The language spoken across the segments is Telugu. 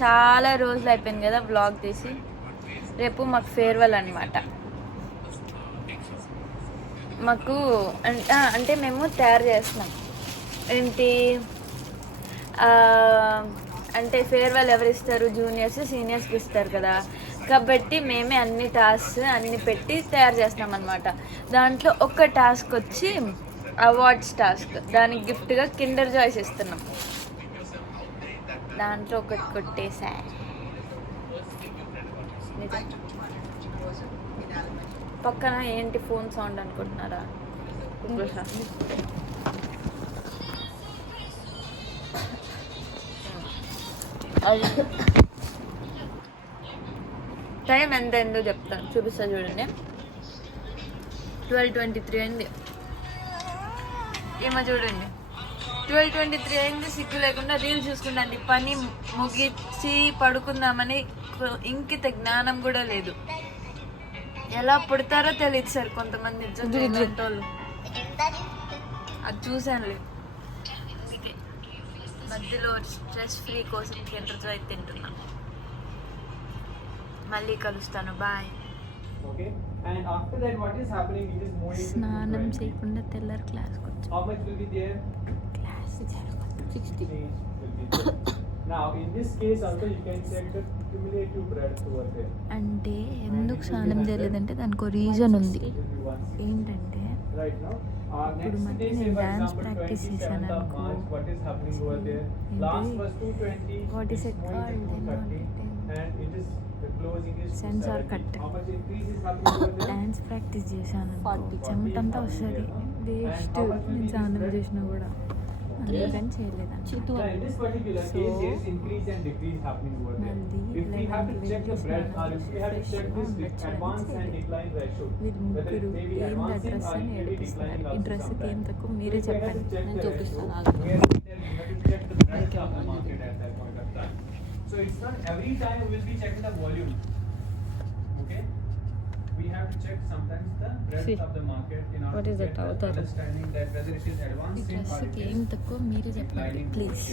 చాలా రోజులు అయిపోయింది కదా వ్లాగ్ తీసి. రేపు మాకు ఫేర్వెల్ అనమాట. మాకు అంటే మేము తయారు చేస్తున్నాం ఏంటి అంటే ఫేర్వెల్ ఎవరు ఇస్తారు, జూనియర్స్ సీనియర్స్కి ఇస్తారు కదా. కాబట్టి మేమే అన్ని టాస్క్ అన్ని పెట్టి తయారు చేస్తాం అనమాట. దాంట్లో ఒక టాస్క్ వచ్చి అవార్డ్స్ టాస్క్. దానికి గిఫ్ట్గా కిండర్ జాయ్స్ ఇస్తున్నాం. దాంట్లో ఒకటి కొట్టేసా. పక్కన ఏంటి ఫోన్ సౌండ్ అనుకుంటున్నారా? టైం ఎంత అయిందో చెప్తాను, చూపిస్తా చూడండి. 12:23 అయింది. ఏమో చూడండి, 12:23 అయింది. సిగ్గు లేకుండా రీల్స్ చూసుకుంటాండి. పని ముగించి పడుకుందామని ఇంకిత జ్ఞానం కూడా లేదు. ఎలా పుడతారో తెలియదు సార్ కొంతమంది నిజంగా. అది చూసానులే, అందుకే మధ్యలో స్ట్రెస్ ఫ్రీ కోసం కిండర్ జాయ్ తింటున్నా. మళ్ళీ కలుస్తాను, బాయ్. స్నానం చేయకుండా తెల్లరు class class 60. Now in this case also you can check the cumulative breadth over there. అంటే ఎందుకు స్నానం చేయలేదంటే దానికి రీజన్ ఉంది. ఏంటంటే ఇప్పుడు మధ్య నేను డాన్స్ ప్రాక్టీస్ చేశాను అనుకో. What is it called? Censor cut. Dance practice చేశాను అనుకో, చెమటంతా వస్తుంది. వేస్ట్ నేను స్నానం చేసినా కూడా, అందుకని చేయలేదండి. సో వీళ్ళు ముగ్గురు ఏంది డ్రెస్ అని ఏడిపిస్తున్నారు. ఈ డ్రెస్కి ఏం తక్కువ మీరే చెప్పండి, నేను చూపిస్తాను. So it's not every time we will be checking the volume. Okay? We have to check sometimes the breadth of the market in order to get understanding that whether it is advanced in డ్రెస్కి ఏం తక్కువ మీరే చెప్పండి please.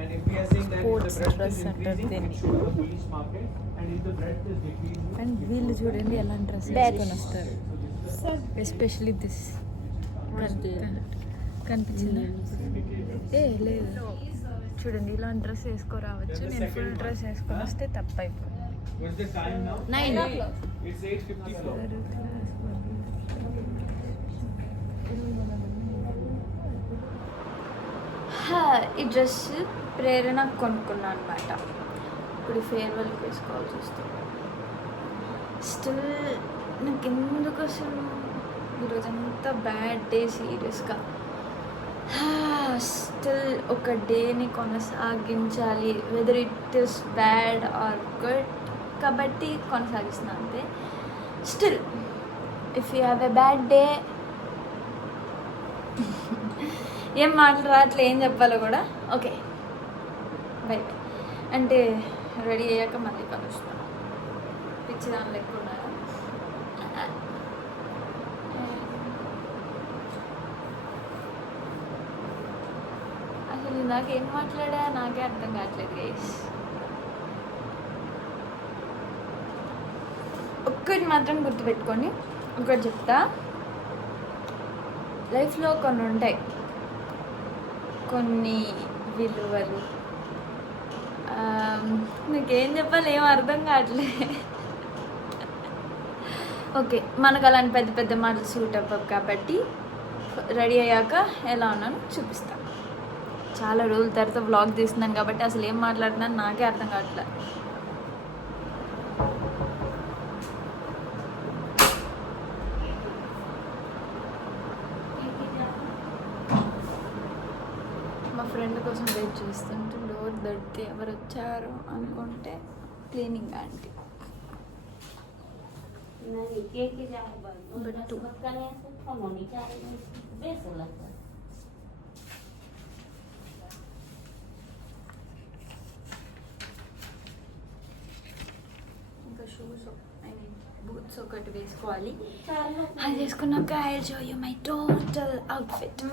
and if we are saying that if the breadth is increasing, it should be the bullish market, and if the breadth is decreasing, and వీళ్ళు చూడండి ఎలా డ్రెస్ వేసుకొని వస్తారు. ఎస్పెషలీ దిస్ కనిపించింది. లేదు చూడండి, ఇలాంటి డ్రెస్ వేసుకోరావచ్చు. నేను ఫుల్ డ్రెస్ వేసుకొని వస్తే తప్పైపోయింది. what's the time now? 9. It's 8:54. ఈ డ్రెస్ ప్రేరణ కొనుక్కున్నాను అనమాట. ఇప్పుడు ఫేర్వెల్కి వేసుకోవాల్సి వస్తుంది. స్టిల్ నాకు ఎందుకు అసలు ఈరోజంతా బ్యాడ్ డే సీరియస్గా. స్టిల్ ఒక డేని కొనసాగించాలి, whether it is bad or good, కాబట్టి కొనసాగిస్తున్నా అంతే. Still if you have a bad day, ఏం మాటలు రావట్లే, ఏం చెప్పాలో కూడా. ఓకే బై బై అంటే రెడీ అయ్యాక మళ్ళీ కలుస్తాను. పిచ్చి దానిలో ఎక్కువ ఉన్నాయా? అసలు నాకేం మాట్లాడా నాకే అర్థం కావట్లేదు గైస్. ఒక్కటి మాత్రం గుర్తుపెట్టుకోండి, ఒకటి చెప్తా. లైఫ్లో కొన్ని ఉంటాయి, కొన్ని విలువలు. నాకేం చెప్పాలి, ఏం అర్థం కావట్లే. ఓకే, మనకు అలాంటి పెద్ద పెద్ద మాటలు సూట్ అవ్వవు కాబట్టి రెడీ అయ్యాక ఎలా ఉన్నానో చూపిస్తాను. చాలా రోజుల తర్వాత వ్లాగ్ తీస్తున్నాను కాబట్టి అసలు ఏం మాట్లాడుతున్నాను నాకే అర్థం కావట్లే. మా ఫ్రెండ్ కోసం వెయిట్ చేస్తుంటే డోర్ దొరికి ఎవరు వచ్చారు అనుకుంటే క్లీనింగ్ ఆంటీ. ఇంకా షూస్ బూట్స్ ఒకటి వేసుకోవాలి. అది వేసుకున్నాక I will show you my total outfit.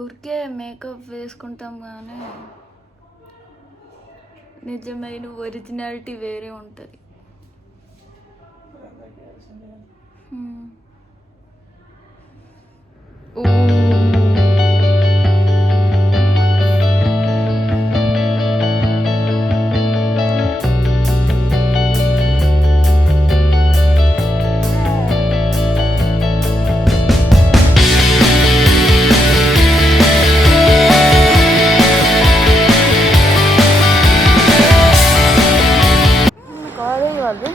ఊరికే మేకప్ వేసుకుంటాం కానీ నిజమైన ఒరిజినాలిటీ వేరే ఉంటుంది. కాలేజ్ వాళ్ళు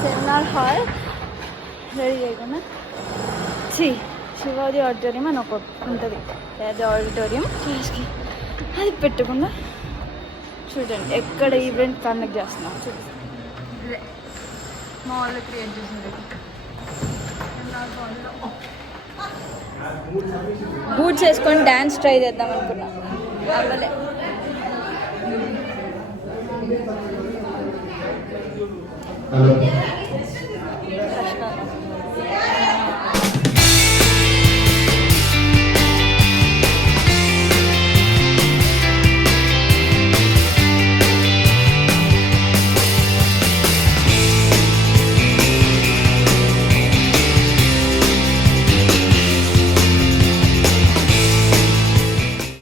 సెమినార్ హాల్ రెడీ చేయకుండా శివాజీ ఆడిటోరియం అని ఒకటి ఉంటుంది, పెద్ద ఆడిటోరియం క్లాస్కి. అది పెట్టకుండా చూడండి ఎక్కడ ఈవెంట్ కండక్ట్ చేస్తున్నాం. చూడండి మా వాళ్ళు క్రియేట్ చేసింది. బూట్స్ వేసుకొని డ్యాన్స్ ట్రై చేద్దాం అనుకున్నా, అవ్వలే. Hello.